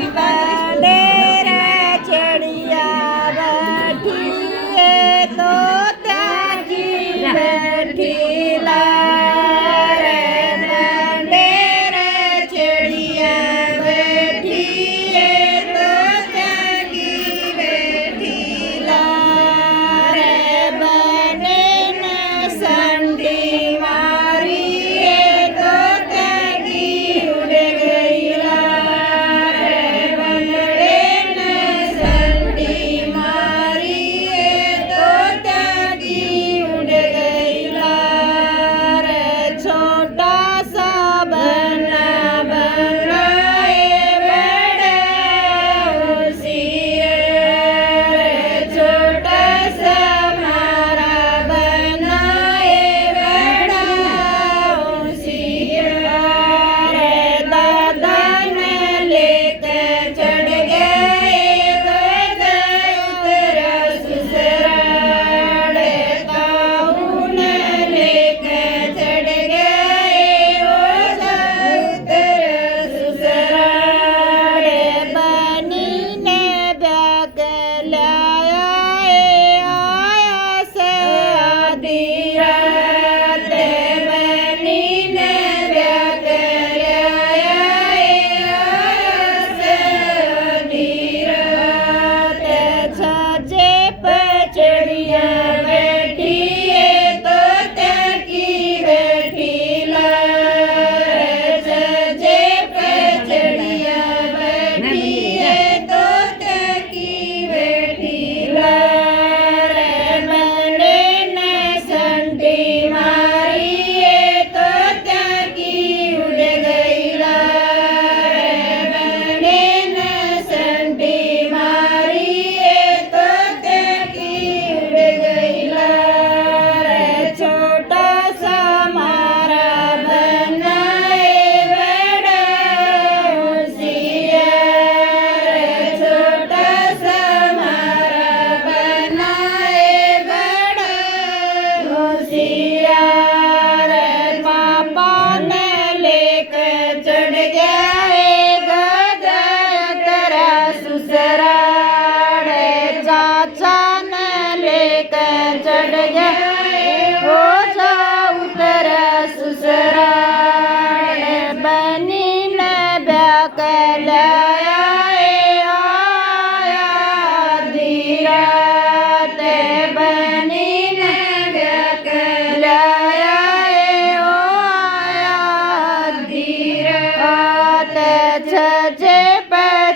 बंडेरे चिड़िया बैठी है तो त्यागी बैठी ला रे बंडेरे चिड़िया बैठी है तो त्यागी बैठी ला रे बने न संडी मारी है तो त्यागी उड़ गई ला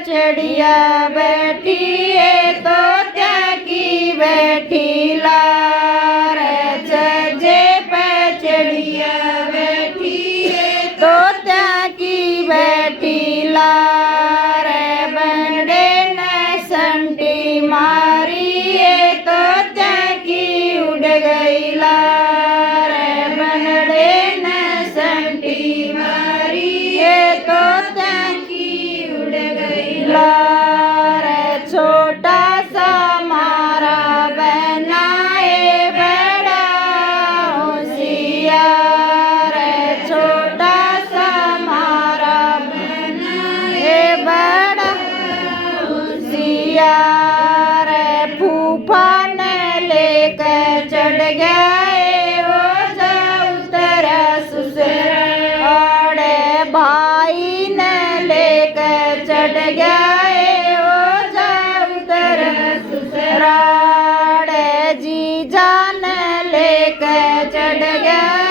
चिड़िया बैठी है तो त्यागी बैठी ला रे छजे पे चिड़िया बैठी है तो त्यागी बैठी ला रे बंडे ने संटी मारी है तो त्यागी उड़ गई ला रे बंडे ने संटी मारी है तो त्यागी उड़ गई ला रे छोटा सा मारा बनाए बड़ा होशियार छोटा सा मारा बनाए बड़ा होशियार फूफा ने लेकर चढ़ गए वो जा उतरा ससुराल भाई ने लेकर चढ़ गए वो जा उतरा ससुराल जीजा ने लेकर चढ़ गए